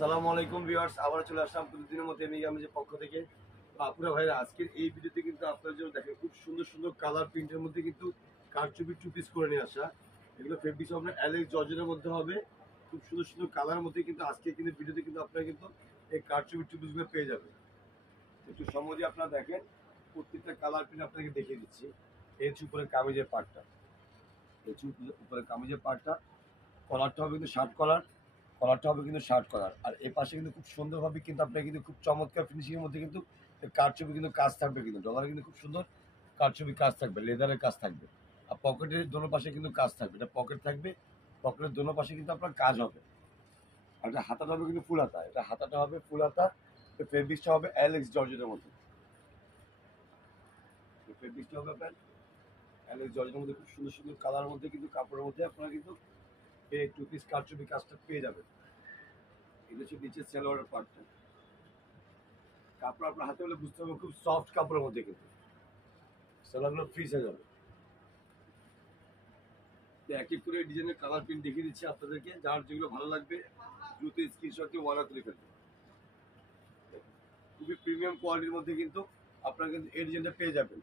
আসসালামু আলাইকুম ভিউয়ার্স, আবার চলে আসলাম প্রতিদিনের মতো এমিগামের পক্ষ থেকে। আপুরা ভাইরা, আজকের এই ভিডিওতে কিন্তু আপনার জন্য দেখেন খুব সুন্দর সুন্দর কালার প্রিন্টের মধ্যে কিন্তু কারচুপি টু পিস করে নিয়ে আসা। এগুলো ফেব্রিক্স আপনার অ্যালেক্স জর্জের মধ্যে হবে। খুব সুন্দর সুন্দর কালার মধ্যে কিন্তু আজকে কিন্তু ভিডিওতে কিন্তু আপনারা কিন্তু এই কারচুপি টু পিসগুলো পেয়ে যাবেন। একটু সময় দিয়ে আপনারা দেখেন, প্রত্যেকটা কালার প্রিন্ট আপনাকে দেখিয়ে দিচ্ছি। এই হচ্ছে উপরে কামিজের পার্টটা, এই হচ্ছে উপরে কামিজের পার্টটা। কলারটা হবে কিন্তু শার্ট কলার, কলারটা হবে কিন্তু শার্ট কলার। আর এই পাশে কিন্তু খুব সুন্দরভাবে কিন্তু আপনার কিন্তু খুব চমৎকার ফিনিশিং এর মধ্যে কিন্তু কারচুপি কিন্তু কাজ থাকবে, কিন্তু ডলারে কিন্তু খুব সুন্দর কারচুপি কাজ থাকবে, লেদারের কাজ থাকবে। আর পকেটের দোনো পাশে কিন্তু কাজ থাকবে, এটা পকেট থাকবে, পকেটের দোনো পাশে কিন্তু আপনার কাজ হবে। আর এটা হাতাটা হবে কিন্তু ফুল হাতা, এটা হাতাটা হবে ফুল হাতা। ফেব্রিক্সটা হবে অ্যালেক্স জর্জেটের মধ্যে, ফেব্রিক্সটা হবে আপনার অ্যালেক্স জর্জেটের মধ্যে খুব সুন্দর সুন্দর কালার মধ্যে কিন্তু কাপড়ের মধ্যে আপনারা কিন্তু এই টু পিস কারচুপি কাজটা পেয়ে যাবেন। এটা হচ্ছে নিচের সালোয়ারের পার্টটা। কাপড় আপনার হাতে হলে বুঝতে হবে খুব সফট কাপড়ের মধ্যে, কিন্তু সালোয়ারগুলো ফ্রি সাইজ হবে। তো এক এক করে ডিজাইনের কালার প্রিন্ট দেখিয়ে দিচ্ছি আপনাদেরকে, যার যেগুলো ভালো লাগবে দ্রুত স্ক্রিনশট দিয়ে অর্ডার করে ফেলবেন। খুবই প্রিমিয়াম কোয়ালিটির মধ্যে কিন্তু আপনারা কিন্তু এই ডিজাইনটা পেয়ে যাবেন।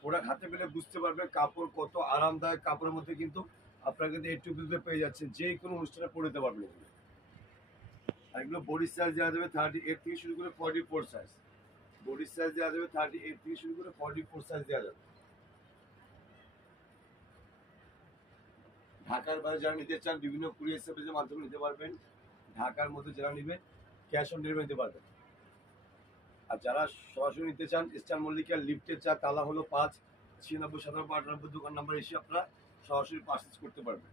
প্রোডাক্ট হাতে পেলে বুঝতে পারবেন কাপড় কত আরামদায়ক। কাপড়ের মধ্যে কিন্তু আপনারা কিন্তু এই টু পিসে পেয়ে যাচ্ছেন, যে কোনো অনুষ্ঠানে পরে দিতে পারবেন এগুলো। আর এগুলো বডি সাইজ দেওয়া যাবে 38 থেকে শুরু করে 44 সাইজ। বডি সাইজ দেওয়া যাবে 38 থেকে শুরু করে 44 সাইজ দেওয়া যাবে। ঢাকার বাইরে যারা নিতে চান বিভিন্ন কুরিয়ার সার্ভিসের মাধ্যমে নিতে পারবেন। ঢাকার মধ্যে যারা নেবেন ক্যাশ অন ডেলিভারি নিতে পারবেন। আর যারা সরাসরি নিতে চান ইস্টার্ন মল্লিকা লিফটের চা তালা হলো 5, 96 97 98 দোকান নাম্বার এসে আপনারা সরাসরি পারচেজ করতে পারবেন।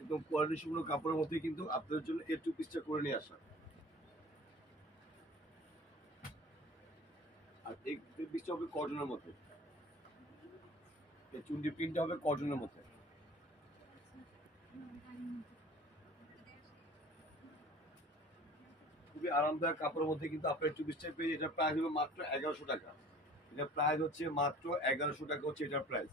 একদম কোয়ালিটি সম্পূর্ণ কাপড়ের মধ্যে কিন্তু আপনাদের জন্য এই টু পিসটা করে নিয়ে আসা। আর এই পিসটা হবে কটনের মধ্যে, এই চুন্ডি প্রিন্টটা হবে কটনের মধ্যে। খুবই আরামদায়ক কাপড়ের মধ্যে কিন্তু আপনার টু পিসটা পেয়ে, এটা প্রাইস হবে মাত্র 1100 টাকা। এটা প্রাইস হচ্ছে মাত্র 1100 টাকা হচ্ছে এটার প্রাইস।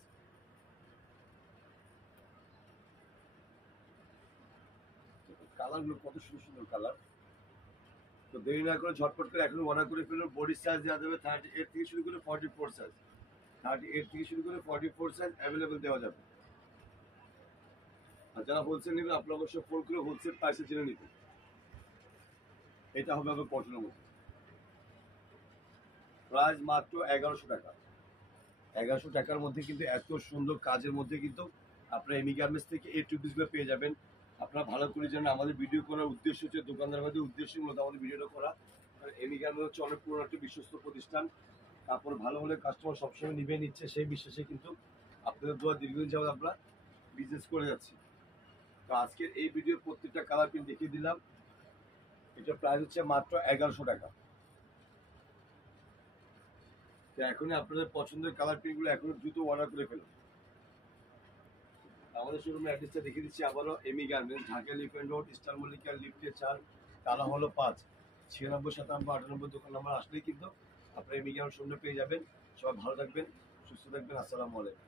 কালারগুলো কত সুন্দর সুন্দর কালার। তো দেরি না করে ঝটপট করে এখন অর্ডার করে ফেলুন। বডি সাইজ দেওয়া যাবে 38 থেকে শুরু করে 44 সাইজ। 38 থেকে শুরু করে 44 সাইজ অ্যাভেলেবেল দেওয়া যাবে। আর যারা হোলসেল নেবেন আপনারা অবশ্যই ফোন করে হোলসেল প্রাইসে জেনে নেবেন। এটা হবে হবে কটনের মধ্যে, প্রাইস মাত্র 1100 টাকা। 1100 টাকার মধ্যে কিন্তু এত সুন্দর কাজের মধ্যে কিন্তু আপনারা এমি গার্মেন্টস থেকে এই টু পিসগুলো পেয়ে যাবেন। আপনারা ভালো করে জানেন আমাদের ভিডিও করার উদ্দেশ্য হচ্ছে দোকানদারদের উদ্দেশ্য মূলত আমাদের ভিডিওটা করা। কারণ এমি গার্মেন্টস হচ্ছে অনেক পুরনো একটা বিশ্বস্ত প্রতিষ্ঠান। কাপড় ভালো হলে কাস্টমার সবসময় নিবে নিচ্ছে, সেই বিশ্বাসে কিন্তু আপনাদের দোয়া দীর্ঘদিন যাবত আমরা বিজনেস করে যাচ্ছি। তো আজকের এই ভিডিওর প্রত্যেকটা কালার প্রিন্ট দেখিয়ে দিলাম। এটা প্রাইস হচ্ছে মাত্র 1100 টাকা। তো এখনই আপনাদের পছন্দের কালার প্রিন্টগুলো এখনই দ্রুত অর্ডার করে ফেলুন। আমাদের শোরুমের অ্যাড্রেসটা দেখিয়ে দিচ্ছি আবারও, Amy garments, Dhaka elephant road, eastern Mallika লিফটের 4, তালা হলো 5, 96 97 98 দোকান নাম্বার আসলেই কিন্তু আপনারা এমি গার্মেন্টস শোরুমে পেয়ে যাবেন। সবাই ভালো থাকবেন, সুস্থ থাকবেন। আসসালামু আলাইকুম।